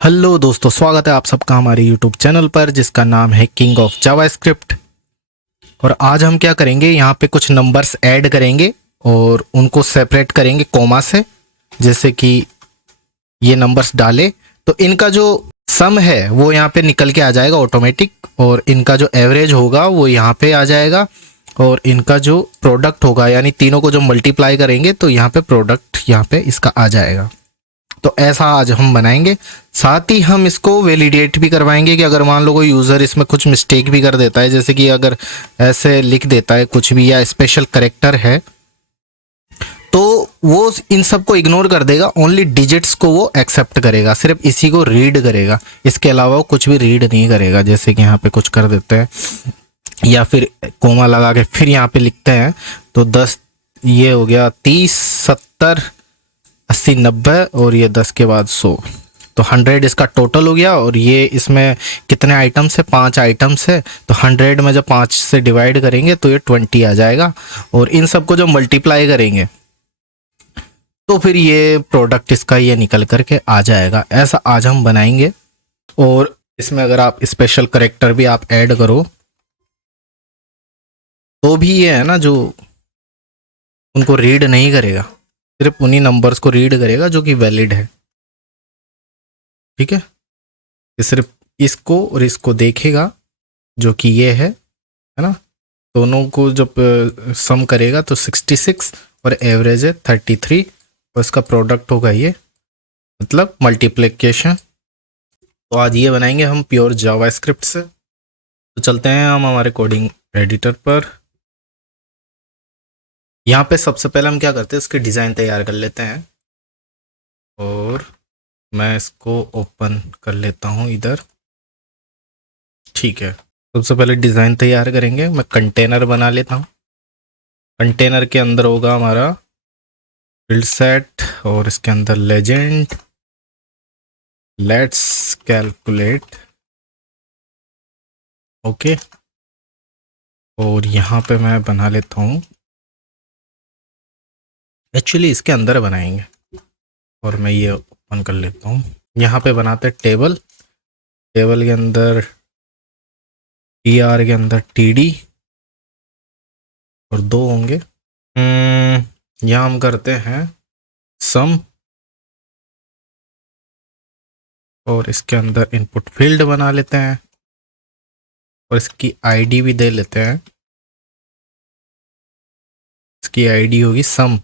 Hello दोस्तों, स्वागत है आप सबका हमारे यूट्यूब चैनल पर जिसका नाम है किंग ऑफ जावास्क्रिप्ट। और आज हम क्या करेंगे, यहाँ पे कुछ नंबर्स ऐड करेंगे और उनको सेपरेट करेंगे कोमा से। जैसे कि ये नंबर्स डाले तो इनका जो सम है वो यहाँ पे निकल के आ जाएगा ऑटोमेटिक, और इनका जो एवरेज होगा वो यहाँ पे आ जाएगा, और इनका जो प्रोडक्ट होगा यानी तीनों को जो मल्टीप्लाई करेंगे तो यहाँ पे प्रोडक्ट यहाँ पे इसका आ जाएगा। तो ऐसा आज हम बनाएंगे। साथ ही हम इसको वैलिडेट भी करवाएंगे कि अगर मान लो कोई यूज़र इसमें कुछ मिस्टेक भी कर देता है, जैसे कि अगर ऐसे लिख देता है कुछ भी या स्पेशल करेक्टर है, तो वो इन सब को इग्नोर कर देगा। ओनली डिजिट्स को वो एक्सेप्ट करेगा, सिर्फ इसी को रीड करेगा, इसके अलावा वो कुछ भी रीड नहीं करेगा। जैसे कि यहाँ पे कुछ कर देते हैं या फिर कोमा लगा के फिर यहाँ पे लिखते हैं तो 10, ये हो गया 30, 70, 80, 90 और ये 10 के बाद 100, तो 100 इसका टोटल हो गया। और ये इसमें कितने आइटम्स है, 5 आइटम्स है, तो 100 में जब 5 से डिवाइड करेंगे तो ये 20 आ जाएगा। और इन सबको जब मल्टीप्लाई करेंगे तो फिर ये प्रोडक्ट इसका ये निकल करके आ जाएगा। ऐसा आज हम बनाएंगे। और इसमें अगर आप स्पेशल करेक्टर भी आप ऐड करो तो भी ये है ना, जो उनको रीड नहीं करेगा, सिर्फ उन्हीं नंबर्स को रीड करेगा जो कि वैलिड है। ठीक है, ये सिर्फ इसको और इसको देखेगा जो कि ये है ना। दोनों को जब सम करेगा तो 66 और एवरेज है 33, और इसका प्रोडक्ट होगा ये, मतलब मल्टीप्लिकेशन। तो आज ये बनाएंगे हम प्योर जावास्क्रिप्ट से। तो चलते हैं हम हमारे कोडिंग एडिटर पर। यहाँ पे सबसे पहले हम क्या करते हैं, इसके डिज़ाइन तैयार कर लेते हैं। और मैं इसको ओपन कर लेता हूँ इधर। ठीक है, सबसे पहले डिज़ाइन तैयार करेंगे। मैं कंटेनर बना लेता हूँ। कंटेनर के अंदर होगा हमारा फील्ड सेट, और इसके अंदर लेजेंड, लेट्स कैलकुलेट। ओके, और यहाँ पे मैं बना लेता हूँ, एक्चुअली इसके अंदर बनाएंगे, और मैं ये ओपन कर लेता हूँ। यहाँ पे बनाते हैं टेबल। टेबल के अंदर टीआर के अंदर टीडी, और 2 होंगे। यहाँ हम करते हैं सम, और इसके अंदर इनपुट फील्ड बना लेते हैं, और इसकी आईडी भी दे लेते हैं। इसकी आईडी होगी सम।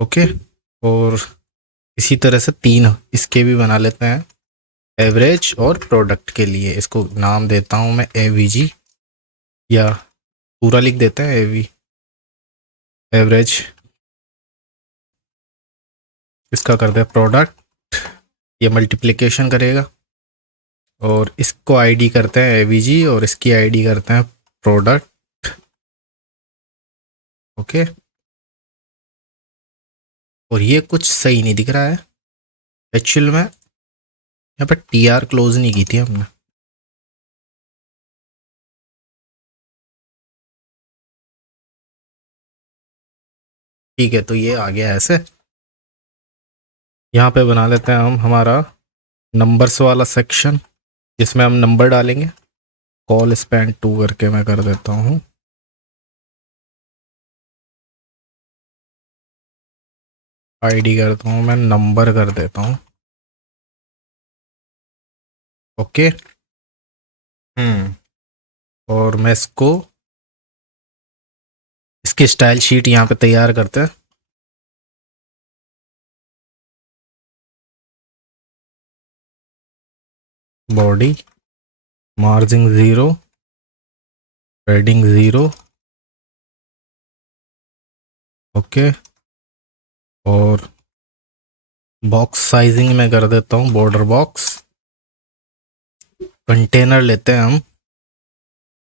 ओके, और इसी तरह से 3 इसके भी बना लेते हैं, एवरेज और प्रोडक्ट के लिए। इसको नाम देता हूँ मैं एवीजी, या पूरा लिख देते हैं एवी, एवरेज। इसका करते हैं प्रोडक्ट, ये मल्टीप्लिकेशन करेगा, और इसको आईडी करते हैं एवीजी, और इसकी आईडी करते हैं प्रोडक्ट। ओके, और ये कुछ सही नहीं दिख रहा है एक्चुअल में, यहाँ पर टीआर क्लोज नहीं की थी हमने। ठीक है, तो ये आ गया ऐसे। यहाँ पे बना लेते हैं हम हमारा नंबर्स वाला सेक्शन, जिसमें हम नंबर डालेंगे। कॉल स्पैन 2 करके मैं कर देता हूँ। आईडी करता हूँ मैं नंबर कर देता हूँ। ओके, और मैं इसको, इसकी स्टाइल शीट यहाँ पे तैयार करते हैं। Body, margin 0, padding 0। ओके, और बॉक्स साइजिंग में कर देता हूँ बॉर्डर बॉक्स। कंटेनर लेते हैं हम,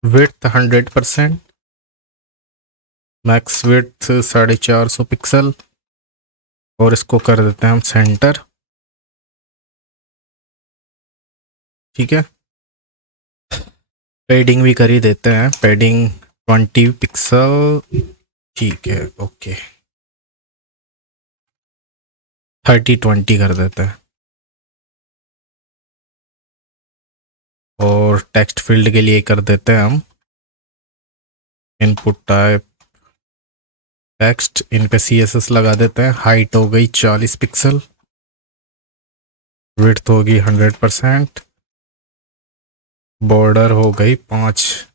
विड्थ 100%, मैक्स विड्थ 450 पिक्सल, और इसको कर देते हैं हम सेंटर। ठीक है, पैडिंग भी कर ही देते हैं, पैडिंग 20 पिक्सल। ठीक है, ओके। 30-20 कर देते हैं। और टेक्स्ट फील्ड के लिए कर देते हैं हम इनपुट टाइप टेक्स्ट, इन पे CSS लगा देते हैं। हाइट हो गई 40 पिक्सल, विड्थ होगी 100%, बॉर्डर हो गई 5,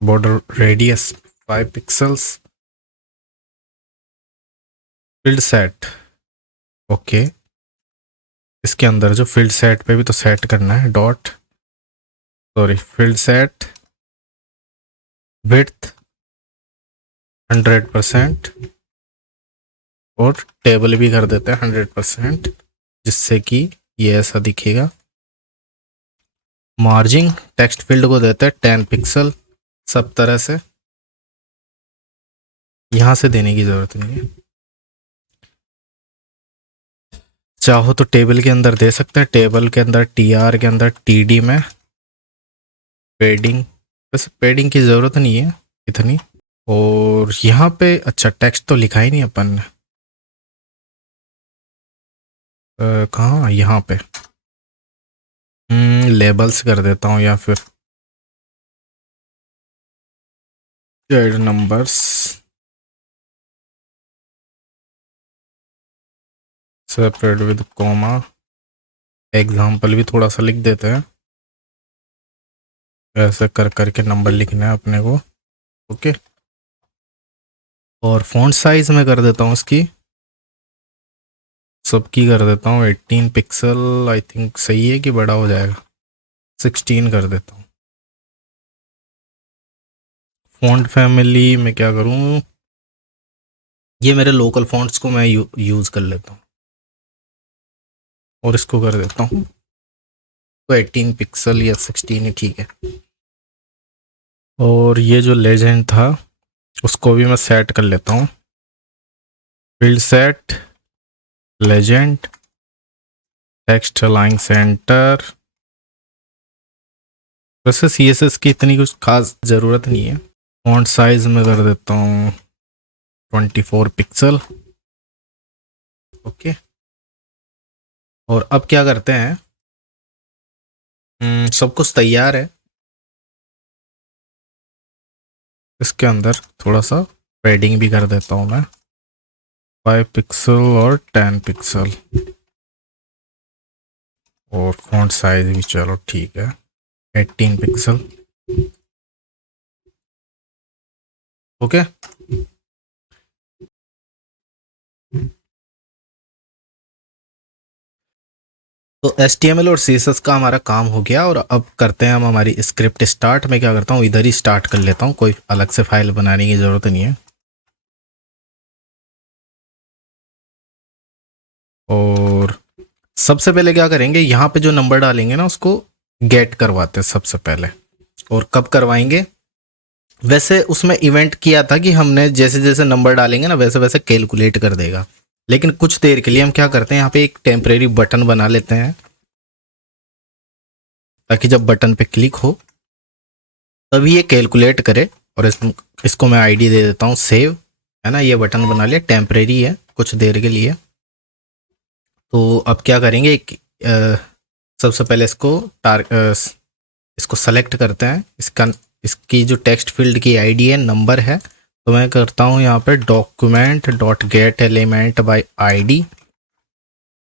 border radius 5 pixels, field set okay. इसके अंदर जो फील्ड सेट पे भी तो सेट करना है dot, sorry field set width 100% और टेबल भी कर देते हैं 100%, जिससे कि ये ऐसा दिखेगा। मार्जिन टेक्स्ट फील्ड को देते हैं 10 पिक्सल, सब तरह से यहाँ से देने की ज़रूरत नहीं है। चाहो तो टेबल के अंदर दे सकते हैं, टेबल के अंदर TR के अंदर TD में पेडिंग, वैसे पेडिंग की ज़रूरत नहीं है इतनी। और यहाँ पे अच्छा टेक्स्ट तो लिखा ही नहीं अपन ने, कहाँ यहाँ पे लेबल्स कर देता हूँ या फिर add numbers separate with comma, example भी थोड़ा सा लिख देते हैं। ऐसे कर करके नंबर लिखना है अपने को ओके। और फॉन्ट साइज में कर देता हूँ इसकी, सबकी कर देता हूँ 18 पिक्सल, आई थिंक सही है कि बड़ा हो जाएगा, 16 कर देता हूँ। फॉन्ट फैमिली में क्या करूँ, ये मेरे लोकल फॉन्ट्स को मैं यूज़ कर लेता हूँ और इसको कर देता हूँ तो 18 पिक्सल या 16 ही ठीक है। और ये जो लेजेंड था उसको भी मैं सेट कर लेता हूँ, field set legend text align centre. वैसे CSS की इतनी कुछ खास ज़रूरत नहीं है। फॉन्ट साइज में कर देता हूँ 24 पिक्सल ओके। और अब क्या करते हैं, सब कुछ तैयार है, इसके अंदर थोड़ा सा पेडिंग भी कर देता हूँ मैं 5 पिक्सल और 10 पिक्सल, और फॉन्ट साइज भी चलो ठीक है 18 पिक्सल ओके। तो HTML और CSS का हमारा काम हो गया और अब करते हैं हम हमारी स्क्रिप्ट स्टार्ट। मैं क्या करता हूँ इधर ही स्टार्ट कर लेता हूँ, कोई अलग से फाइल बनाने की ज़रूरत नहीं है। और सबसे पहले क्या करेंगे, यहाँ पे जो नंबर डालेंगे ना उसको गेट करवाते हैं सबसे पहले। और कब करवाएंगे, वैसे उसमें इवेंट किया था कि हमने जैसे जैसे नंबर डालेंगे ना वैसे वैसे कैलकुलेट कर देगा, लेकिन कुछ देर के लिए हम क्या करते हैं यहाँ पे एक टेम्परेरी बटन बना लेते हैं, ताकि जब बटन पे क्लिक हो तभी ये कैलकुलेट करे। और इसको मैं आईडी दे देता हूँ सेव, है ना, ये बटन बना लिया, टेम्परेरी है कुछ देर के लिए। तो अब क्या करेंगे, सबसे पहले इसको सेलेक्ट करते हैं, इसकी जो टेक्स्ट फील्ड की आईडी है नंबर है, तो मैं करता हूँ यहाँ पे document dot gate element by ID,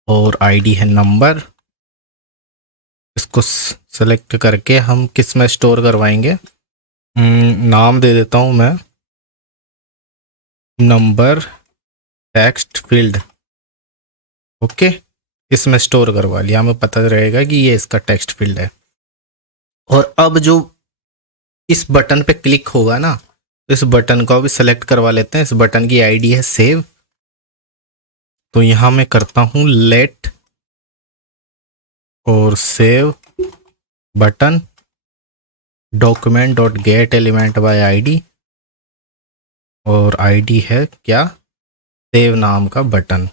और आईडी है नंबर। इसको सेलेक्ट करके हम किस में स्टोर करवाएंगे, नाम दे देता हूँ मैं नंबर टेक्स्ट फील्ड ओके। इसमें स्टोर करवा लिया, हमें पता रहेगा कि ये इसका टेक्स्ट फील्ड है। और अब जो इस बटन पे क्लिक होगा ना, इस बटन को भी सेलेक्ट करवा लेते हैं, इस बटन की आईडी है सेव। तो यहाँ मैं करता हूँ लेट और save button document dot gate element by ID, और आईडी है क्या, सेव नाम का बटन।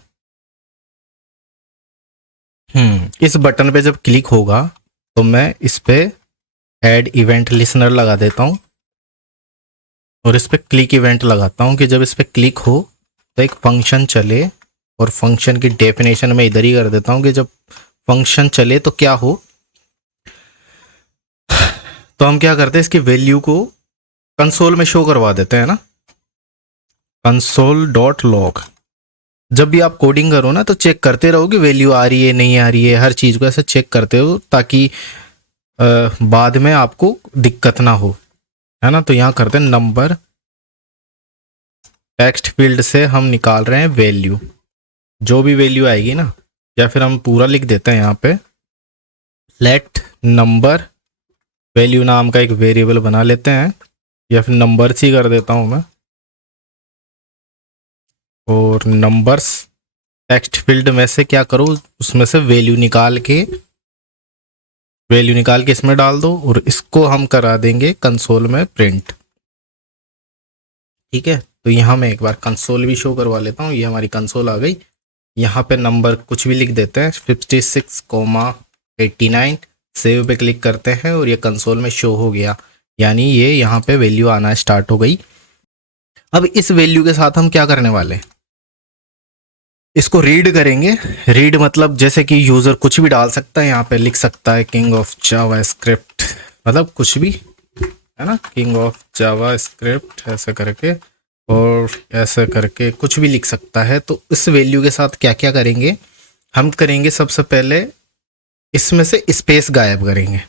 इस बटन पे जब क्लिक होगा तो मैं इस पे ऐड इवेंट लिसनर लगा देता हूँ और इस पे क्लिक इवेंट लगाता हूँ कि जब इस पे क्लिक हो तो एक फंक्शन चले और फंक्शन की डेफिनेशन मैं इधर ही कर देता हूँ कि जब फंक्शन चले तो क्या हो। तो हम क्या करते हैं, इसकी वैल्यू को कंसोल में शो करवा देते हैं ना, कंसोल डॉट लॉग। जब भी आप कोडिंग करो ना तो चेक करते रहो कि वैल्यू आ रही है नहीं आ रही है, हर चीज़ को ऐसे चेक करते हो ताकि बाद में आपको दिक्कत ना हो, है ना। तो यहाँ करते हैं नंबर, टेक्स्ट फील्ड से हम निकाल रहे हैं वैल्यू, जो भी वैल्यू आएगी ना, या फिर हम पूरा लिख देते हैं यहाँ पे लेट नंबर, वैल्यू नाम का एक वेरिएबल बना लेते हैं, या फिर नंबर्स ही कर देता हूँ मैं। और नंबर्स टेक्स्ट फील्ड में से क्या करो, उसमें से वैल्यू निकाल के इसमें डाल दो और इसको हम करा देंगे कंसोल में प्रिंट। ठीक है, तो यहाँ मैं एक बार कंसोल भी शो करवा लेता हूँ। ये हमारी कंसोल आ गई। यहाँ पे नंबर कुछ भी लिख देते हैं 56,89, सेव पे क्लिक करते हैं और ये कंसोल में शो हो गया, यानी ये यहाँ पे वैल्यू आना स्टार्ट हो गई। अब इस वैल्यू के साथ हम क्या करने वाले हैं, इसको रीड करेंगे। रीड मतलब जैसे कि यूज़र कुछ भी डाल सकता है, यहाँ पे लिख सकता है किंग ऑफ जावास्क्रिप्ट, मतलब कुछ भी, है ना, किंग ऑफ जावास्क्रिप्ट ऐसे करके, और ऐसे करके कुछ भी लिख सकता है। तो इस वैल्यू के साथ क्या क्या करेंगे, हम करेंगे सबसे पहले इसमें से स्पेस गायब करेंगे,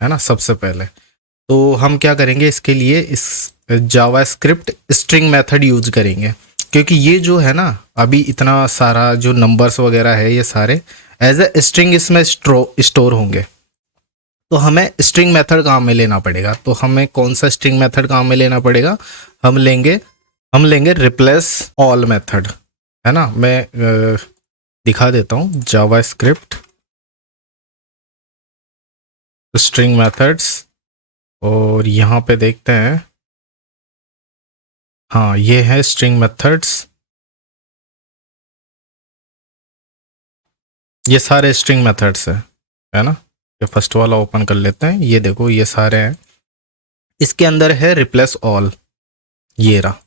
है ना। सबसे पहले तो हम क्या करेंगे, इसके लिए इस जावास्क्रिप्ट स्ट्रिंग मेथड यूज करेंगे, क्योंकि ये जो है ना अभी इतना सारा जो नंबर्स वगैरह है ये सारे एज ए स्ट्रिंग इसमें स्टोर होंगे। तो हमें स्ट्रिंग मेथड काम में लेना पड़ेगा। तो हमें कौन सा स्ट्रिंग मेथड काम में लेना पड़ेगा, हम लेंगे रिप्लेस ऑल मेथड, है ना। मैं दिखा देता हूँ, जावास्क्रिप्ट स्ट्रिंग मेथड्स, और यहाँ पे देखते हैं, हाँ ये है स्ट्रिंग मेथड्स, ये सारे स्ट्रिंग मेथड्स है ना। ये फर्स्ट वाला ओपन कर लेते हैं, ये देखो ये सारे हैं। इसके अंदर है रिप्लेस ऑल, ये रहा,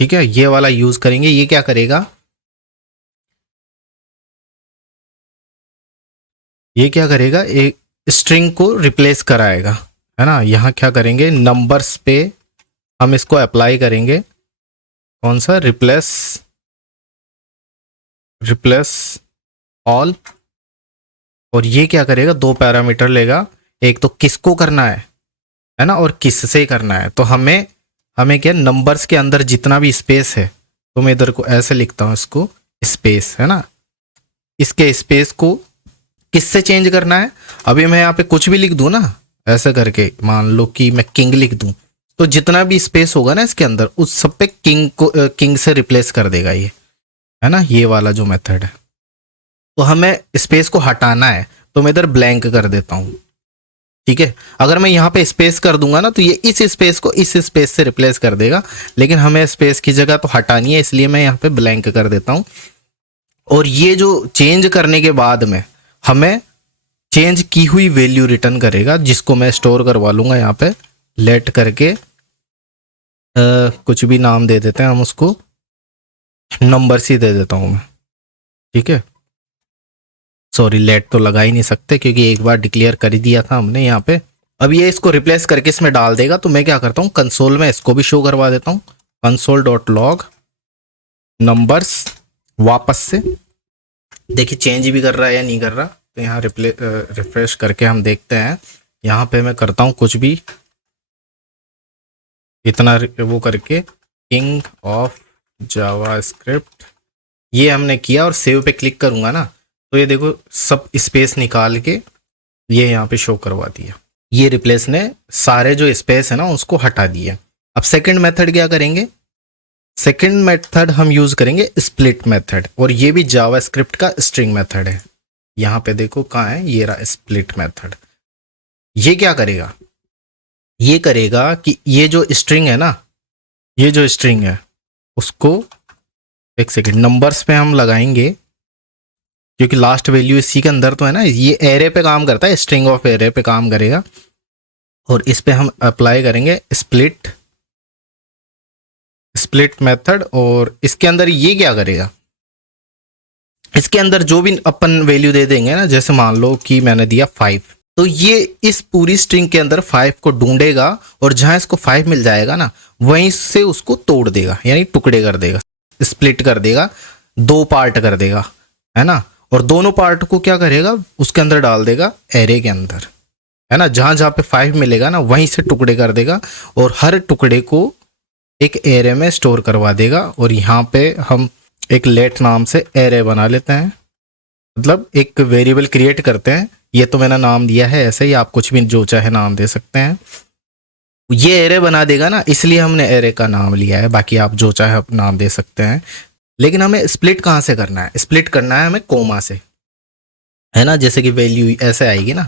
ठीक है। ये वाला यूज करेंगे। ये क्या करेगा, एक स्ट्रिंग को रिप्लेस कराएगा, है ना। यहाँ क्या करेंगे, नंबर्स पे हम इसको अप्लाई करेंगे, कौन सा, रिप्लेस ऑल। और ये क्या करेगा, दो पैरामीटर लेगा, एक तो किसको करना है ना, और किससे करना है। तो हमें क्या, नंबर्स के अंदर जितना भी स्पेस है, तो मैं इधर को ऐसे लिखता हूँ, इसको स्पेस, है ना, इसके स्पेस को किससे चेंज करना है। अभी मैं यहाँ पे कुछ भी लिख दूँ ना, ऐसे करके मान लो कि मैं किंग लिख दूँ, तो जितना भी स्पेस होगा ना इसके अंदर, उस सब पे किंग से रिप्लेस कर देगा ये, है ना। ये वाला जो मेथड है, तो हमें स्पेस को हटाना है, तो मैं इधर ब्लैंक कर देता हूँ, ठीक है। अगर मैं यहाँ पे स्पेस कर दूंगा ना, तो ये इस स्पेस को इस स्पेस से रिप्लेस कर देगा, लेकिन हमें स्पेस की जगह तो हटानी है, इसलिए मैं यहाँ पे ब्लैंक कर देता हूँ। और ये जो चेंज करने के बाद में हमें चेंज की हुई वैल्यू रिटर्न करेगा, जिसको मैं स्टोर करवा लूंगा यहाँ पे लेट करके, कुछ भी नाम दे देते हैं हम उसको, नंबर्स ही दे देता हूँ मैं, ठीक है। सॉरी, लेट तो लगा ही नहीं सकते क्योंकि एक बार डिक्लेयर कर ही दिया था हमने यहाँ पे। अब ये इसको रिप्लेस करके इसमें डाल देगा, तो मैं क्या करता हूँ, कंसोल में इसको भी शो करवा देता हूँ, कंसोल डॉट लॉग नंबर्स। वापस से देखिए चेंज भी कर रहा है या नहीं कर रहा। तो यहाँ रिफ्रेश करके हम देखते हैं, यहाँ पे मैं करता हूँ कुछ भी, इतना वो करके किंग ऑफ जावास्क्रिप्ट, ये हमने किया, और सेव पे क्लिक करूँगा ना, तो ये देखो सब स्पेस निकाल के ये यहाँ पे शो करवा दिया। ये रिप्लेस ने सारे जो स्पेस है ना उसको हटा दिया। अब सेकंड मेथड क्या करेंगे, सेकंड मेथड हम यूज करेंगे स्प्लिट मेथड, और ये भी जावास्क्रिप्ट का स्ट्रिंग मेथड है। यहाँ पे देखो कहाँ है, ये रहा स्प्लिट मेथड। ये क्या करेगा, ये करेगा कि ये जो स्ट्रिंग है ना, ये जो स्ट्रिंग है उसको, एक सेकेंड, नंबर्स पे हम लगाएंगे क्योंकि लास्ट वैल्यू इसी के अंदर तो है ना, ये एरे पे काम करता है, स्ट्रिंग ऑफ एरे पे काम करेगा, और इस पे हम अप्लाई करेंगे स्प्लिट मेथड, और इसके अंदर ये क्या करेगा, इसके अंदर जो भी अपन वैल्यू दे देंगे ना, जैसे मान लो कि मैंने दिया 5, तो ये इस पूरी स्ट्रिंग के अंदर 5 को ढूंढेगा और जहां इसको 5 मिल जाएगा ना, वहीं से उसको तोड़ देगा, यानी टुकड़े कर देगा, स्प्लिट कर देगा, 2 पार्ट कर देगा, है ना। और दोनों पार्ट को क्या करेगा, उसके अंदर डाल देगा, एरे के अंदर, है ना। जहां जहां पे 5 मिलेगा ना, वहीं से टुकड़े कर देगा और हर टुकड़े को एक एरे में स्टोर करवा देगा। और यहाँ पे हम एक लेट नाम से एरे बना लेते हैं, मतलब एक वेरिएबल क्रिएट करते हैं। ये तो मैंने नाम दिया है, ऐसे ही आप कुछ भी जो चाहे नाम दे सकते हैं। ये एरे बना देगा ना, इसलिए हमने एरे का नाम लिया है, बाकी आप जो चाहे आप नाम दे सकते हैं। लेकिन हमें स्प्लिट कहाँ से करना है, स्प्लिट करना है हमें कोमा से, है ना। जैसे कि वैल्यू ऐसे आएगी ना,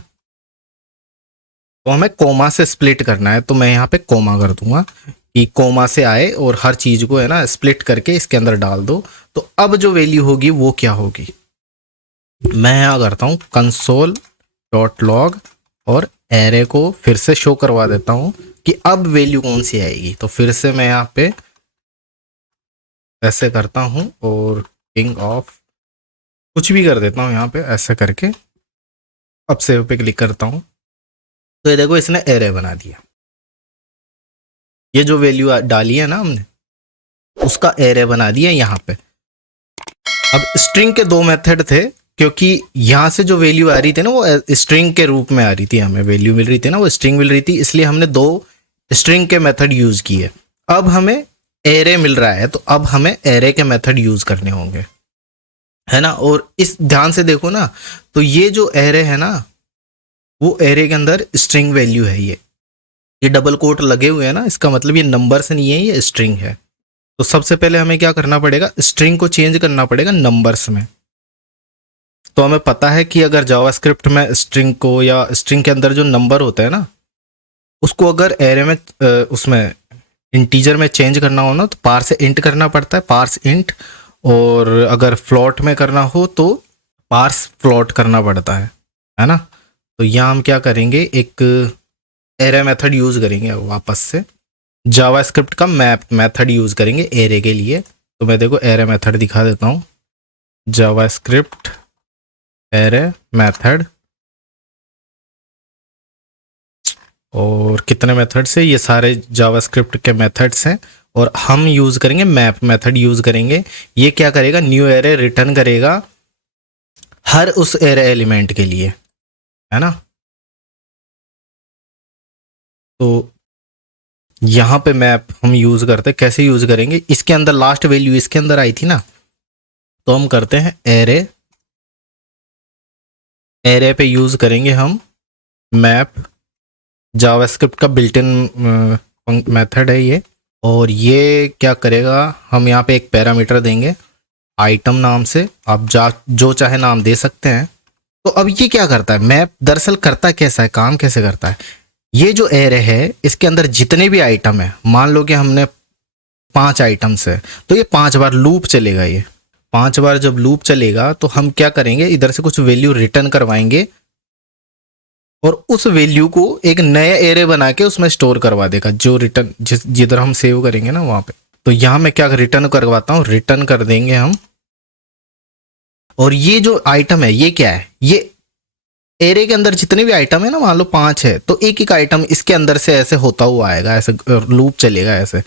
तो हमें कोमा से स्प्लिट करना है, तो मैं यहाँ पे कोमा कर दूंगा कि कोमा से आए और हर चीज को, है ना, स्प्लिट करके इसके अंदर डाल दो। तो अब जो वैल्यू होगी वो क्या होगी, मैं यहाँ करता हूँ console.log और एरे को फिर से शो करवा देता हूँ कि अब वैल्यू कौन सी आएगी। तो फिर से मैं यहाँ पे ऐसे करता हूँ और किंग ऑफ कुछ भी कर देता हूँ यहाँ पे ऐसे करके, अब सेव पे क्लिक करता हूँ। तो ये देखो इसने एरे बना दिया, ये जो वैल्यू डाली है ना हमने, उसका एरे बना दिया यहाँ पे। अब स्ट्रिंग के 2 मेथड थे, क्योंकि यहाँ से जो वैल्यू आ रही थी ना वो स्ट्रिंग के रूप में आ रही थी, हमें वैल्यू मिल रही थी ना वो स्ट्रिंग मिल रही थी, इसलिए हमने 2 स्ट्रिंग के मेथड यूज किए। अब हमें एरे मिल रहा है, तो अब हमें एरे के मेथड यूज करने होंगे, है ना। और इस ध्यान से देखो ना, तो ये जो एरे है ना, वो एरे के अंदर स्ट्रिंग वैल्यू है। ये डबल कोट लगे हुए हैं ना, इसका मतलब ये नंबर से नहीं है, ये स्ट्रिंग है। तो सबसे पहले हमें क्या करना पड़ेगा, स्ट्रिंग को चेंज करना पड़ेगा नंबर्स में। तो हमें पता है कि अगर जावास्क्रिप्ट में स्ट्रिंग को, या स्ट्रिंग के अंदर जो नंबर होता है ना, उसको अगर एरे में उसमें इंटीजर में चेंज करना हो ना, तो पार्स इंट करना पड़ता है, पार्स इंट। और अगर फ्लोट में करना हो तो पार्स फ्लोट करना पड़ता है ना। तो यहाँ हम क्या करेंगे, एक एरे मेथड यूज करेंगे वापस से, जावास्क्रिप्ट का मैप मेथड यूज करेंगे एरे के लिए। तो मैं देखो एरे मेथड दिखा देता हूँ, जावास्क्रिप्ट एरे मेथड, और कितने मेथड से, ये सारे जावास्क्रिप्ट के मेथड्स हैं। और हम यूज करेंगे मैप मेथड यूज करेंगे। ये क्या करेगा, न्यू एरे रिटर्न करेगा हर उस एरे एलिमेंट के लिए, है ना। तो यहाँ पे मैप हम यूज करते हैं, कैसे यूज करेंगे, इसके अंदर लास्ट वैल्यू इसके अंदर आई थी ना, तो हम करते हैं एरे, एरे पे यूज करेंगे हम मैप, जावास्क्रिप्ट का बिल्ट इन मेथड है ये। और ये क्या करेगा, हम यहाँ पे एक पैरामीटर देंगे आइटम नाम से, आप जो चाहे नाम दे सकते हैं। तो अब ये क्या करता है, मैप दरअसल करता कैसा है, काम कैसे करता है, ये जो एरे है इसके अंदर जितने भी आइटम है, मान लो कि हमने 5 आइटम्स है, तो ये 5 बार लूप चलेगा। ये 5 बार जब लूप चलेगा तो हम क्या करेंगे, इधर से कुछ वैल्यू रिटर्न करवाएंगे और उस वैल्यू को एक नया एरे बना के उसमें स्टोर करवा देगा, जो रिटर्न जिधर हम सेव करेंगे ना वहां पे। तो यहां मैं क्या रिटर्न करवाता हूं, रिटर्न कर देंगे हम। और ये जो आइटम है ये क्या है, ये एरे के अंदर जितने भी आइटम है ना, मान लो 5 है, तो एक एक आइटम इसके अंदर से ऐसे होता हुआ आएगा, ऐसे लूप चलेगा ऐसे,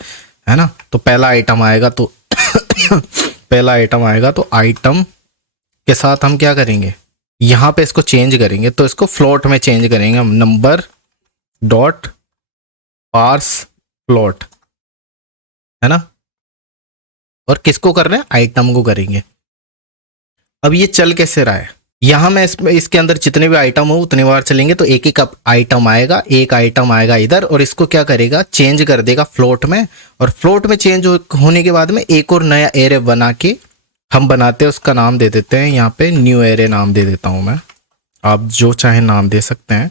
है ना। तो पहला आइटम आएगा तो पहला आइटम आएगा तो आइटम के साथ हम क्या करेंगे, यहाँ पे इसको चेंज करेंगे, तो इसको फ्लोट में चेंज करेंगे हम, नंबर डॉट पार्स फ्लोट, है ना। और किसको कर रहे हैं, आइटम को करेंगे। अब ये चल कैसे रहा है, यहाँ में इसके अंदर जितने भी आइटम हो उतने बार चलेंगे, तो एक एक आइटम आएगा, एक आइटम आएगा इधर, और इसको क्या करेगा, चेंज कर देगा फ्लोट में। और फ्लोट में चेंज होने के बाद में एक और नया एरे बना के हम बनाते हैं, उसका नाम दे देते हैं यहाँ पे न्यू एरे नाम दे देता हूँ मैं, आप जो चाहे नाम दे सकते हैं।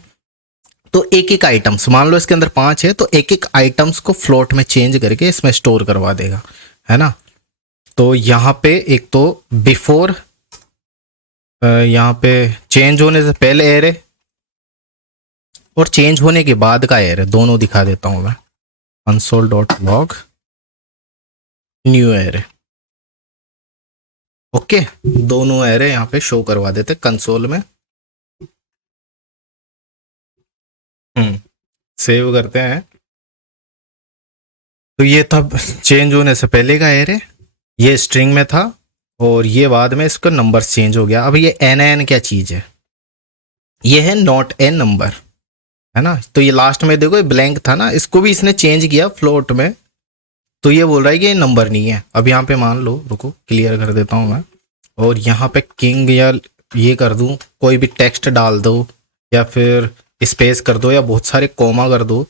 तो एक एक आइटम्स, मान लो इसके अंदर 5 है, तो एक एक आइटम्स को फ्लोट में चेंज करके इसमें स्टोर करवा देगा, है ना। तो यहाँ पे एक तो बिफोर, यहाँ पे चेंज होने से पहले एरे और चेंज होने के बाद का एरे, दोनों दिखा देता हूँ मैं। console.log new array. ओके, दोनों एरे यहाँ पे शो करवा देते कंसोल में। सेव करते हैं। तो ये तब चेंज होने से पहले का एरे, ये स्ट्रिंग में था और ये बाद में इसका नंबर चेंज हो गया। अब ये एन एन क्या चीज है? ये है नॉट ए नंबर, है ना। तो ये लास्ट में देखो ब्लैंक था ना, इसको भी इसने चेंज किया फ्लोट में, तो ये बोल रहा है कि ये नंबर नहीं है। अब यहाँ पे मान लो, रुको क्लियर कर देता हूँ मैं, और यहाँ पे किंग या ये कर दूँ, कोई भी टेक्स्ट डाल दो या फिर स्पेस कर दो या बहुत सारे कोमा कर दो,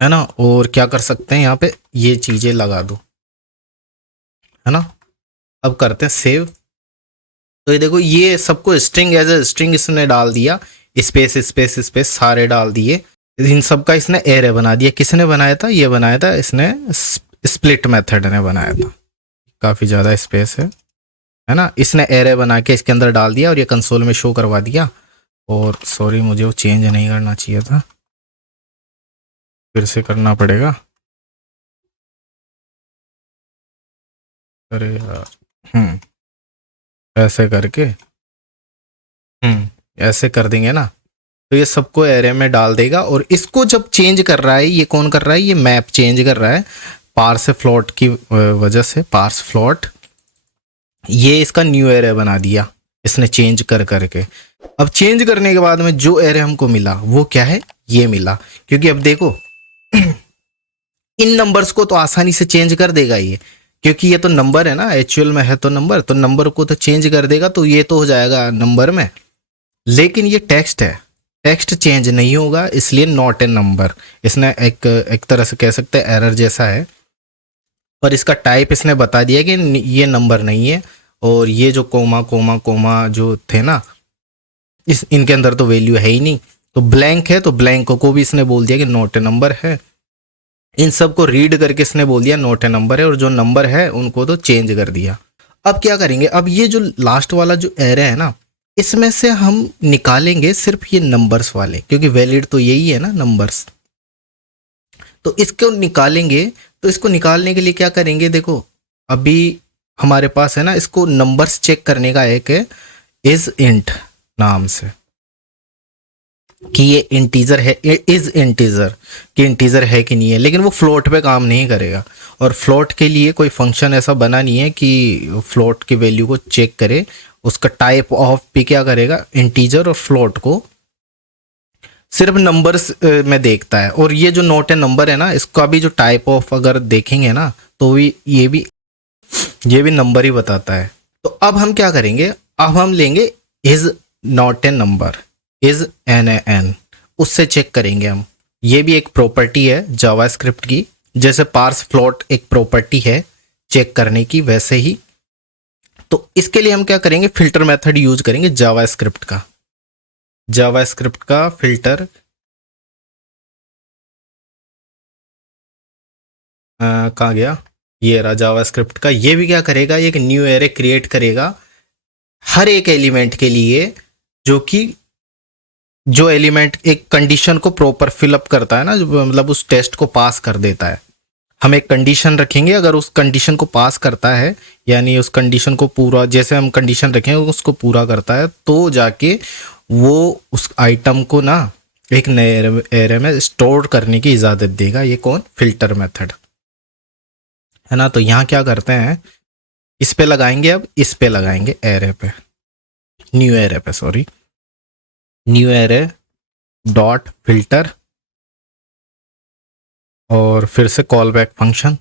है ना। और क्या कर सकते हैं यहाँ पे, ये चीजें लगा दो, है ना। अब करते हैं सेव। तो ये देखो ये सबको स्ट्रिंग एज ए स्ट्रिंग इसने डाल दिया, स्पेस स्पेस स्पेस सारे डाल दिए, इन सब का इसने एरे बना दिया। किसने बनाया था? ये बनाया था इसने, स्प्लिट मेथड ने बनाया था। काफी ज्यादा स्पेस है ना। इसने एरे बना के इसके अंदर डाल दिया और ये कंसोल में शो करवा दिया। और सॉरी, मुझे वो चेंज नहीं करना चाहिए था, फिर से करना पड़ेगा। अरे यार, ऐसे करके ऐसे कर देंगे ना, तो ये सबको एरे में डाल देगा। और इसको जब चेंज कर रहा है, ये कौन कर रहा है? ये मैप चेंज कर रहा है पार्स फ्लोट की वजह से। पार्स फ्लोट, ये इसका न्यू एरे बना दिया इसने चेंज कर करके। अब चेंज करने के बाद में जो एरे हमको मिला वो क्या है? ये मिला। क्योंकि अब देखो इन नंबर्स को तो आसानी से चेंज कर देगा ये, क्योंकि ये तो नंबर है ना, एक्चुअल में है तो नंबर, तो नंबर को तो चेंज कर देगा, तो ये तो हो जाएगा नंबर में। लेकिन ये टेक्स्ट है, टेक्स्ट चेंज नहीं होगा, इसलिए नॉट ए नंबर। इसने एक तरह से कह सकते हैं एरर जैसा है, पर इसका टाइप इसने बता दिया कि ये नंबर नहीं है। और ये जो कोमा कोमा कोमा जो थे ना, इनके अंदर तो वैल्यू है ही नहीं, तो ब्लैंक है, तो ब्लैंक को भी इसने बोल दिया कि नॉट ए नंबर है। इन सब को रीड करके इसने बोल दिया नॉट ए नंबर है, और जो नंबर है उनको तो चेंज कर दिया। अब क्या करेंगे? अब ये जो लास्ट वाला जो एरे है ना, इसमें से हम निकालेंगे सिर्फ ये नंबर्स वाले, क्योंकि वैलिड तो यही है ना नंबर्स। तो इसको निकालेंगे, तो इसको निकालने के लिए क्या करेंगे? देखो अभी हमारे पास है ना, इसको नंबर्स चेक करने का एक है इज इंट नाम से, कि ये इंटीजर है, इज इंटीजर, कि इंटीजर है कि नहीं है। लेकिन वो फ्लोट पे काम नहीं करेगा, और फ्लोट के लिए कोई फंक्शन ऐसा बना नहीं है कि फ्लोट की वैल्यू को चेक करे। उसका टाइप ऑफ भी क्या करेगा? इंटीजर और फ्लोट को सिर्फ नंबर्स में देखता है। और ये जो नोट है नंबर है ना, इसका भी जो टाइप ऑफ अगर देखेंगे ना, तो ये भी नंबर ही बताता है। तो अब हम क्या करेंगे? अब हम लेंगे is not a number, is N A N, उससे चेक करेंगे हम। ये भी एक प्रॉपर्टी है जावास्क्रिप्ट की, जैसे पार्स फ्लोट एक प्रॉपर्टी है चेक करने की, वैसे ही। तो इसके लिए हम क्या करेंगे? फिल्टर मेथड यूज करेंगे जावास्क्रिप्ट का। जावास्क्रिप्ट का फिल्टर कहाँ गया? ये रहा जावास्क्रिप्ट का। ये भी क्या करेगा? एक न्यू एरे क्रिएट करेगा हर एक एलिमेंट के लिए, जो एलिमेंट एक कंडीशन को प्रॉपर फिलअप करता है ना, मतलब उस टेस्ट को पास कर देता है। हम एक कंडीशन रखेंगे, अगर उस कंडीशन को पास करता है, यानी उस कंडीशन को पूरा, जैसे हम कंडीशन रखेंगे उसको पूरा करता है, तो जाके वो उस आइटम को ना एक नए एरे में स्टोर करने की इजाज़त देगा। ये कौन? फिल्टर मेथड, है ना। तो यहाँ क्या करते हैं, इस पे लगाएंगे, अब इस पे लगाएंगे एरे पे, न्यू एरे पे, sorry, new array dot filter, और फिर से कॉल बैक फंक्शन।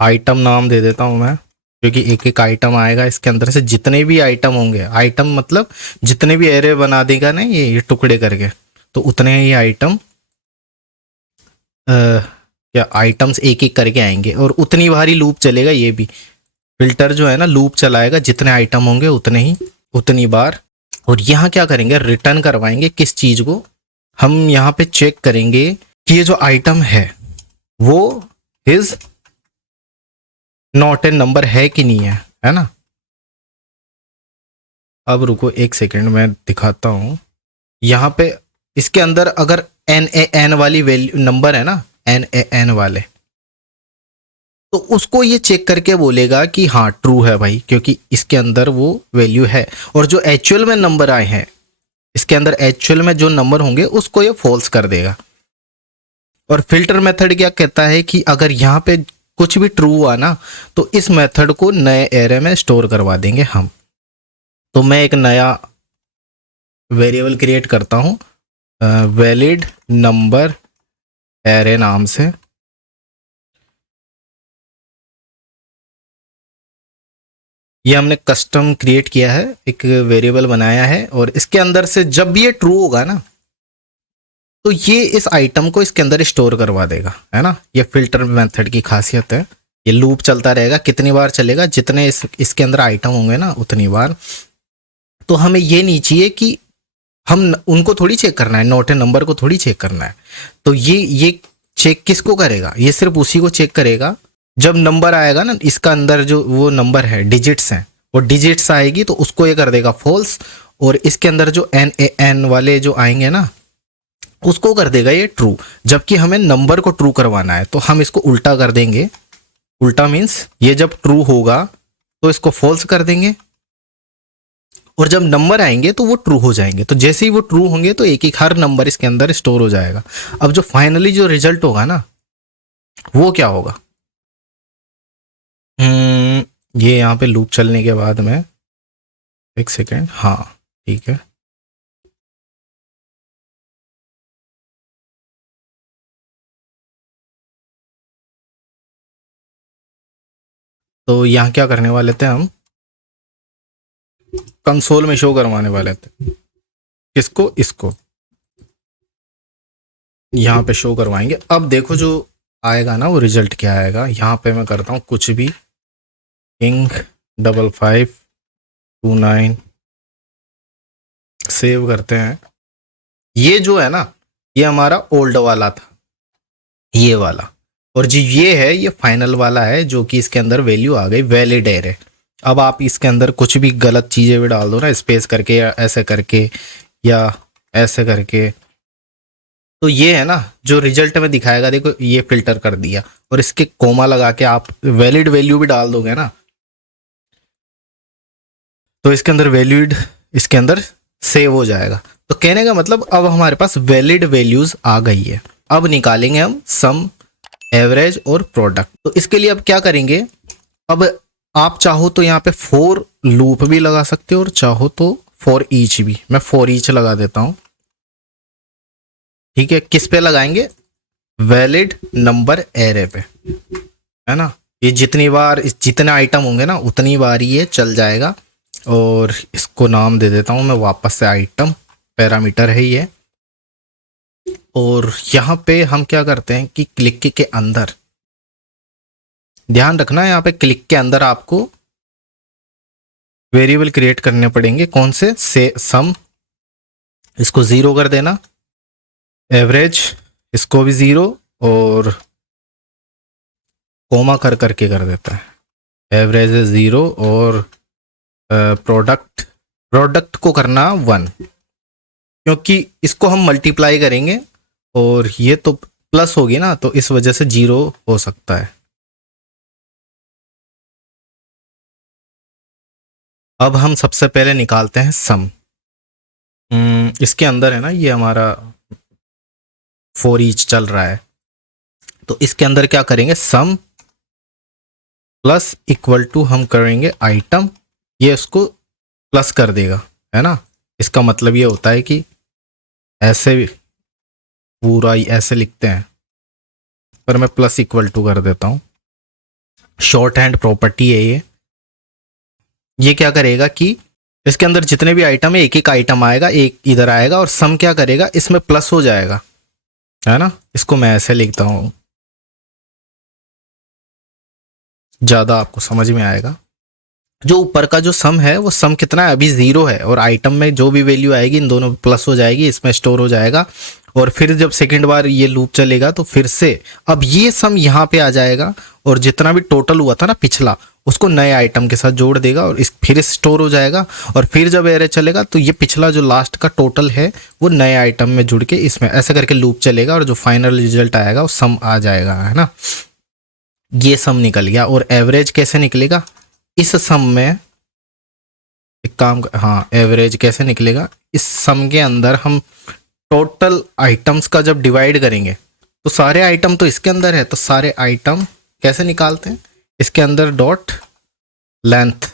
आइटम नाम दे देता हूं मैं, क्योंकि एक एक आइटम आएगा इसके अंदर से, जितने भी आइटम होंगे, आइटम मतलब जितने भी एरे बना देगा ना ये टुकड़े करके, तो उतने ही आइटम या आइटम्स एक एक करके आएंगे, और उतनी बारी लूप चलेगा। ये भी फिल्टर जो है ना, लूप चलाएगा, जितने आइटम होंगे उतनी बार। और यहाँ क्या करेंगे? रिटर्न करवाएंगे किस चीज को? हम यहाँ पे चेक करेंगे कि ये जो आइटम है वो इज नॉट ए नंबर है कि नहीं है ना। अब रुको एक सेकेंड, मैं दिखाता हूं। यहाँ पे इसके अंदर अगर एन ए एन वाली वैल्यू नंबर है ना, एन ए एन वाले, तो उसको ये चेक करके बोलेगा कि हाँ ट्रू है भाई, क्योंकि इसके अंदर वो वैल्यू है। और जो एक्चुअल में नंबर आए हैं, इसके अंदर एक्चुअल में जो नंबर होंगे उसको ये फॉल्स कर देगा। और फिल्टर मेथड क्या कहता है कि अगर यहाँ पे कुछ भी ट्रू हुआ ना, तो इस मेथड को नए एरे में स्टोर करवा देंगे हम। तो मैं एक नया वेरिएबल क्रिएट करता हूँ, वैलिड नंबर एरे नाम से। ये हमने कस्टम क्रिएट किया है, एक वेरिएबल बनाया है, और इसके अंदर से जब भी ये ट्रू होगा ना, तो ये इस आइटम को इसके अंदर स्टोर करवा देगा, है ना। ये फिल्टर मेथड की खासियत है। ये लूप चलता रहेगा, कितनी बार चलेगा, जितने इसके अंदर आइटम होंगे ना उतनी बार। तो हमें ये नहीं चाहिए कि हम उनको थोड़ी चेक करना है, नोट नंबर को थोड़ी चेक करना है। तो ये चेक किसको करेगा, ये सिर्फ उसी को चेक करेगा जब नंबर आएगा ना, इसका अंदर जो वो नंबर है, डिजिट्स हैं, वो डिजिट्स आएगी तो उसको ये कर देगा फॉल्स। और इसके अंदर जो एन वाले जो आएंगे ना, उसको कर देगा ये ट्रू। जबकि हमें नंबर को ट्रू करवाना है, तो हम इसको उल्टा कर देंगे। उल्टा मीन्स ये जब ट्रू होगा तो इसको फॉल्स कर देंगे, और जब नंबर आएंगे तो वो ट्रू हो जाएंगे। तो जैसे ही वो ट्रू होंगे तो एक एक हर नंबर इसके अंदर स्टोर हो जाएगा। अब जो फाइनली जो रिजल्ट होगा ना, वो क्या होगा, ये यहाँ पे लूप चलने के बाद में, एक सेकेंड, हाँ ठीक है। तो यहाँ क्या करने वाले थे हम, कंसोल में शो करवाने वाले थे। किसको, इसको यहाँ पे शो करवाएंगे। अब देखो जो आएगा ना, वो रिजल्ट क्या आएगा। यहाँ पे मैं करता हूँ कुछ भी, किंग 5529, सेव करते हैं। ये जो है ना, ये हमारा ओल्ड वाला था, ये वाला। और जो ये है, ये फाइनल वाला है, जो कि इसके अंदर वैल्यू आ गई वैलिड एरे। अब आप इसके अंदर कुछ भी गलत चीज़ें भी डाल दो ना, स्पेस करके या ऐसे करके या ऐसे करके, तो ये है ना जो रिजल्ट में दिखाएगा। देखो ये फिल्टर कर दिया, और इसके कोमा लगा के आप वैलिड वैल्यू भी डाल दोगे ना, तो इसके अंदर वैलिड इसके अंदर सेव हो जाएगा। तो कहने का मतलब अब हमारे पास वैलिड वैल्यूज आ गई है। अब निकालेंगे हम सम, एवरेज और प्रोडक्ट। तो इसके लिए अब क्या करेंगे, अब आप चाहो तो यहाँ पे फॉर लूप भी लगा सकते हो, और चाहो तो फॉर ईच भी। मैं फॉर ईच लगा देता हूँ, ठीक है। किस पे लगाएंगे, वैलिड नंबर एरे पे, है ना। ये जितनी बार जितने आइटम होंगे ना, उतनी बार ये चल जाएगा। और इसको नाम दे देता हूँ मैं वापस से, आइटम पैरामीटर है ये। और यहाँ पे हम क्या करते हैं कि क्लिक के अंदर ध्यान रखना, यहाँ पे क्लिक के अंदर आपको वेरिएबल क्रिएट करने पड़ेंगे। कौन से सम, इसको 0 कर देना, एवरेज इसको भी 0, और कोमा कर करके कर देता है, एवरेज 0, और प्रोडक्ट को करना 1, क्योंकि इसको हम मल्टीप्लाई करेंगे और ये तो प्लस होगी ना, तो इस वजह से 0 हो सकता है। अब हम सबसे पहले निकालते हैं सम। इसके अंदर है ना, ये हमारा फॉर ईच चल रहा है, तो इसके अंदर क्या करेंगे, सम प्लस इक्वल टू हम करेंगे आइटम, ये उसको प्लस कर देगा, है ना। इसका मतलब ये होता है कि ऐसे पूरा ऐसे लिखते हैं, पर मैं प्लस इक्वल टू कर देता हूँ। शॉर्ट हैंड प्रॉपर्टी है ये। ये क्या करेगा कि इसके अंदर जितने भी आइटम है, एक एक आइटम आएगा, एक इधर आएगा, और सम क्या करेगा, इसमें प्लस हो जाएगा, है ना। इसको मैं ऐसे लिखता हूँ, ज़्यादा आपको समझ में आएगा। जो ऊपर का जो सम है, वो सम कितना है, अभी 0 है, और आइटम में जो भी वैल्यू आएगी इन दोनों प्लस हो जाएगी, इसमें स्टोर हो जाएगा। और फिर जब सेकंड बार ये लूप चलेगा तो फिर से अब ये सम यहाँ पे आ जाएगा, और जितना भी टोटल हुआ था ना पिछला, उसको नए आइटम के साथ जोड़ देगा, और इस फिर स्टोर हो जाएगा। और फिर जब एरे चलेगा तो ये पिछला जो लास्ट का टोटल है, वो नए आइटम में जुड़ के इसमें ऐसे करके लूप चलेगा, और जो फाइनल रिजल्ट आएगा वो सम आ जाएगा, है ना। ये सम निकल गया। और एवरेज कैसे निकलेगा इस सम में, एक काम हाँ एवरेज कैसे निकलेगा, इस सम के अंदर हम टोटल आइटम्स का जब डिवाइड करेंगे तो सारे आइटम तो इसके अंदर है, तो सारे आइटम कैसे निकालते हैं, इसके अंदर डॉट लेंथ,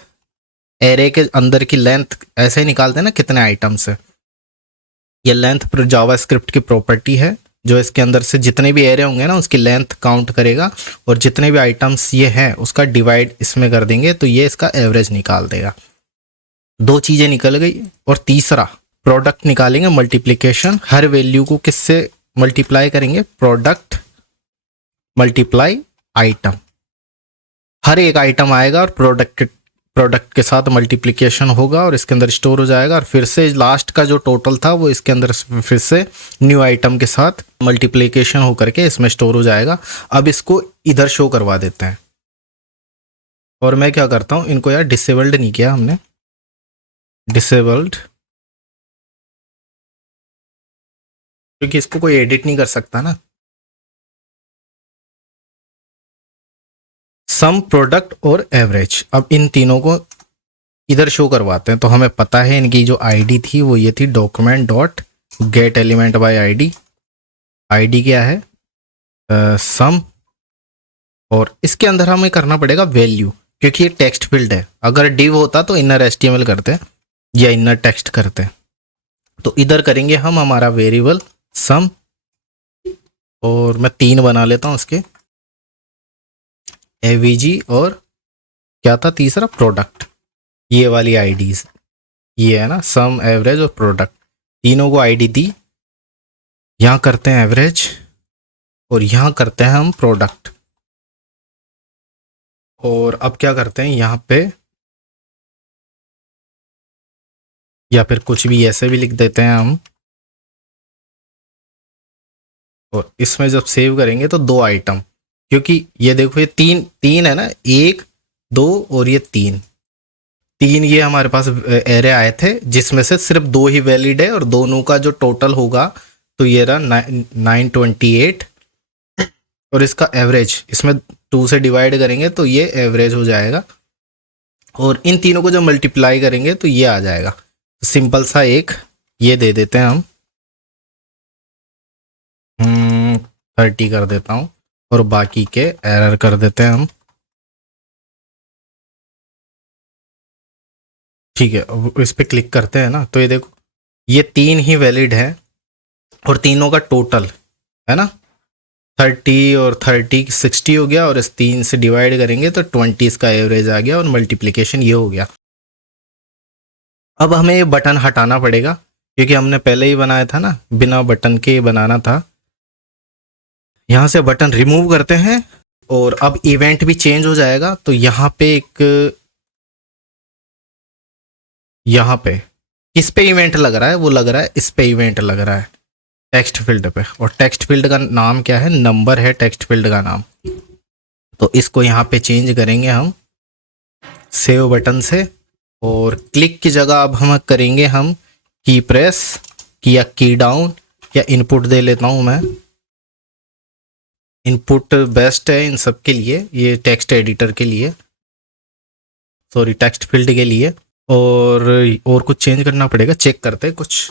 एरे के अंदर की लेंथ ऐसे ही निकालते हैं ना कितने आइटम्स है। ये लेंथ पर जावास्क्रिप्ट की प्रॉपर्टी है, जो इसके अंदर से जितने भी एरे होंगे ना उसकी लेंथ काउंट करेगा, और जितने भी आइटम्स ये हैं उसका डिवाइड इसमें कर देंगे तो ये इसका एवरेज निकाल देगा। दो चीजें निकल गई। और तीसरा प्रोडक्ट निकालेंगे, मल्टीप्लिकेशन, हर वैल्यू को किससे मल्टीप्लाई करेंगे, प्रोडक्ट मल्टीप्लाई आइटम, हर एक आइटम आएगा और प्रोडक्ट के साथ मल्टीप्लिकेशन होगा और इसके अंदर स्टोर हो जाएगा, और फिर से लास्ट का जो टोटल था वो इसके अंदर फिर से न्यू आइटम के साथ मल्टीप्लिकेशन होकर के इसमें स्टोर हो जाएगा। अब इसको इधर शो करवा देते हैं, और मैं क्या करता हूँ, इनको यार डिसेबल्ड नहीं किया हमने, डिसेबल्ड, क्योंकि इसको कोई एडिट नहीं कर सकता ना। सम, प्रोडक्ट और एवरेज, अब इन तीनों को इधर शो करवाते हैं। तो हमें पता है इनकी जो आईडी थी वो ये थी, document dot gate element by ID. ID क्या है, सम, और इसके अंदर हमें करना पड़ेगा वैल्यू, क्योंकि ये टेक्स्ट फील्ड है। अगर डिव होता तो इनर एचटीएमएल करते हैं या इनर टेक्स्ट करते हैं। तो इधर करेंगे हम हमारा वेरिएबल सम, और मैं 3 बना लेता हूँ उसके, एवीजी, और क्या था तीसरा, प्रोडक्ट। ये वाली आईडीज ये है ना, सम, एवरेज और प्रोडक्ट, तीनों को आईडी दी। यहाँ करते हैं एवरेज और यहाँ करते हैं हम प्रोडक्ट। और अब क्या करते हैं यहाँ पे, या फिर कुछ भी ऐसे भी लिख देते हैं हम, और इसमें जब सेव करेंगे तो 2 आइटम, क्योंकि ये देखो ये तीन है ना, 1 2 और ये 3 ये हमारे पास एरे आए थे, जिसमें से सिर्फ 2 ही वैलिड है, और दोनों का जो टोटल होगा तो ये रहा 928, और इसका एवरेज इसमें 2 से डिवाइड करेंगे तो ये एवरेज हो जाएगा, और इन तीनों को जब मल्टीप्लाई करेंगे तो ये आ जाएगा। सिंपल सा एक ये दे देते हैं हम, 30 कर देता हूँ, और बाकी के एरर कर देते हैं हम। ठीक है, अब इस पे क्लिक करते हैं ना, तो ये देखो ये 3 ही वैलिड है, और तीनों का टोटल है ना 30 और 30 60 हो गया, और इस 3 से डिवाइड करेंगे तो 20 इसका एवरेज आ गया, और मल्टीप्लिकेशन ये हो गया। अब हमें ये बटन हटाना पड़ेगा, क्योंकि हमने पहले ही बनाया था ना, बिना बटन के बनाना था। यहाँ से बटन रिमूव करते हैं, और अब इवेंट भी चेंज हो जाएगा। तो यहाँ पे यहाँ पे किस पे इवेंट लग रहा है, वो लग रहा है इस पे इवेंट लग रहा है, टेक्स्ट फील्ड पे, और टेक्स्ट फील्ड का नाम क्या है, नंबर है टेक्स्ट फील्ड का नाम। तो इसको यहाँ पे चेंज करेंगे हम सेव बटन से, और क्लिक की जगह अब हम करेंगे हम की प्रेस की, या की डाउन, या इनपुट दे लेता हूँ मैं, इनपुट बेस्ट है इन सब के लिए, ये टेक्स्ट एडिटर के लिए, सॉरी टेक्स्ट फील्ड के लिए। और कुछ चेंज करना पड़ेगा, चेक करते हैं कुछ।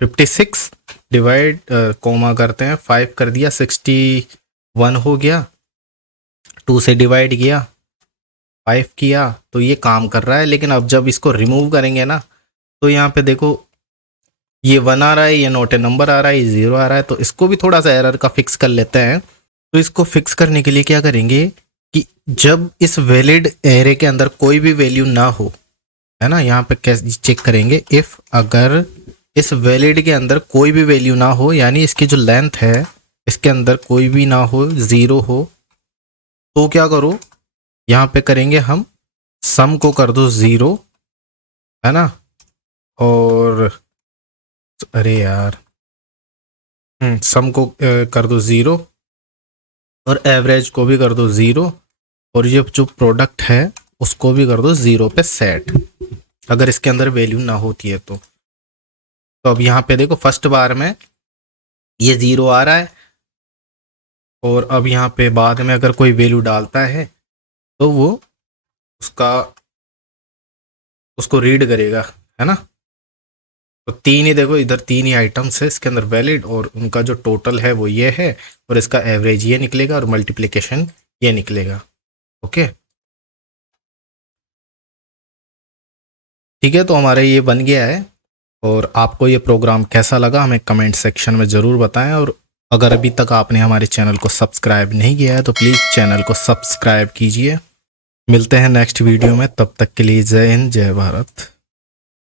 56 डिवाइड कोमा करते हैं, 5 कर दिया, 61 हो गया, 2 से डिवाइड किया, 5 किया, तो ये काम कर रहा है। लेकिन अब जब इसको रिमूव करेंगे ना, तो यहाँ पे देखो ये 1 आ रहा है, ये नोट ए नंबर आ रहा है, ये 0 आ रहा है। तो इसको भी थोड़ा सा एरर का फिक्स कर लेते हैं। तो इसको फिक्स करने के लिए क्या करेंगे कि जब इस वैलिड एरे के अंदर कोई भी वैल्यू ना हो, है ना, यहाँ पे कैसे चेक करेंगे, इफ अगर इस वैलिड के अंदर कोई भी वैल्यू ना हो, यानी इसकी जो लेंथ है इसके अंदर कोई भी ना हो, 0 हो, तो क्या करो, यहाँ पे करेंगे हम सम को कर दो 0, है ना, और अरे यार सम को कर दो 0, और एवरेज को भी कर दो 0, और ये जो प्रोडक्ट है उसको भी कर दो 0 पे सेट, अगर इसके अंदर वैल्यू ना होती है तो। अब यहाँ पे देखो फर्स्ट बार में ये 0 आ रहा है, और अब यहाँ पे बाद में अगर कोई वैल्यू डालता है तो वो उसको रीड करेगा, है ना। तो तीन ही देखो, इधर तीन ही आइटम्स है इसके अंदर वैलिड, और उनका जो टोटल है वो ये है, और इसका एवरेज ये निकलेगा और मल्टीप्लिकेशन ये निकलेगा। ओके, ठीक है, तो हमारा ये बन गया है। और आपको ये प्रोग्राम कैसा लगा हमें कमेंट सेक्शन में ज़रूर बताएं, और अगर अभी तक आपने हमारे चैनल को सब्सक्राइब नहीं किया है तो प्लीज़ चैनल को सब्सक्राइब कीजिए। मिलते हैं नेक्स्ट वीडियो में, तब तक के लिए जय हिंद, जय भारत।